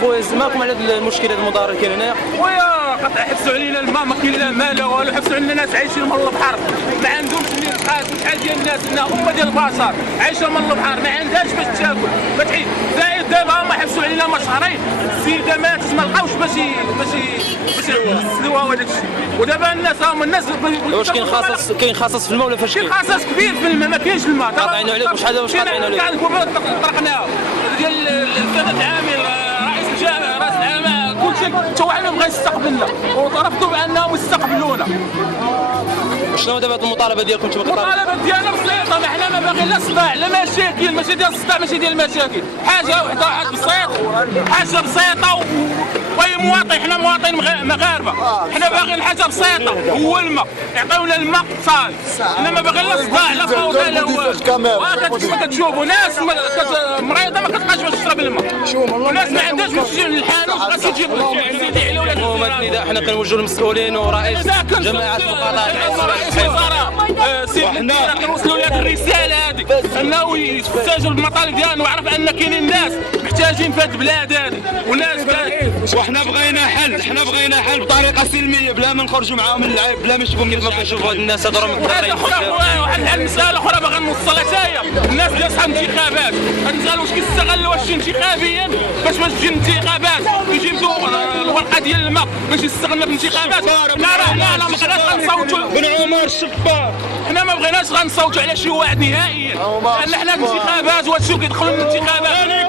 خويا معكم على هذا المشكل هذا المضارب كاين هنايا. خويا قطع حبسوا علينا الماء، ما كاين لا ماء لا والو، حبسوا علينا ناس عايشين من البحر، ما عندهمش مرقات. شحال ديال الناس هنا هما ديال البشر عايشه من البحر، ما عندهاش باش تاكل ما تعيش. زائد دابا هما حبسوا علينا ما شهرين، السيده ماتت ما لقاوش باش يغسلوها وداك الشيء. ودابا الناس هما الناس واش كاين خصص في الماء ولا فاش كاين خصص كبير في الماء، ما كاينش الماء. قاطعين عليكم شحال دابا؟ واش قاطعين عليكم؟ كاع الكبار طرقناها ديال السادة العامل رئيس الجامعه راس العامل كلشي حتى واحد ما بغى يستقبلنا، وطلبتوا بانهم يستقبلونا. شنو دابا المطالبه ديالكم انتم كطالب؟ المطالبه ديالنا بسيطه، ما حنا ما باغيين لا صداع لا مشاكل، ماشي ديال الصداع ماشي ديال المشاكل، حاجه وحده حاجه بسيطه واي مواطن، حنا مواطنين مغاربه، حنا باغيين حاجه بسيطه هو الماء، يعطيونا الماء صافي، حنا ما باغيين لا صداع لا فوضى لا والو. كما كتشوفوا ناس مريضه ما كتبقاش باش تشرب الماء، وناس ما عندهاش باش تجي للحانوت باش تجيب سيدي على ولاد النداء حنا كنوجهوا للمسؤولين ورئيس جماعه القضاء حنا كنوصلوا لهذه الرساله هذه انه يستجيب المطالب ديالنا، ويعرف ان كاينين ناس محتاجين في هذه البلاد هذه وناس. وحنا بغينا حل بطريقه سلميه بلا ما نخرجوا معاهم اللعب، بلا ما نشوفوا كيف ما كنشوفوا هاد الناس هادو راه متضررين. واحد المساله اخرى باغي نوصلها حتى الناس ديال صحاب الانتخابات، غنسالوا واش كيستغلوا واش انتخابيا باش تجي الانتخابات يجيبوا الورقه ديال الماء باش يستغلوا في الانتخابات. لا ما بغيناش غنصوتوا بن عمر الشبار، حنا ما بغيناش غنصوتوا على شي واحد نهائيا، لان حنا الانتخابات وهادشي كيدخلوا من الانتخابات.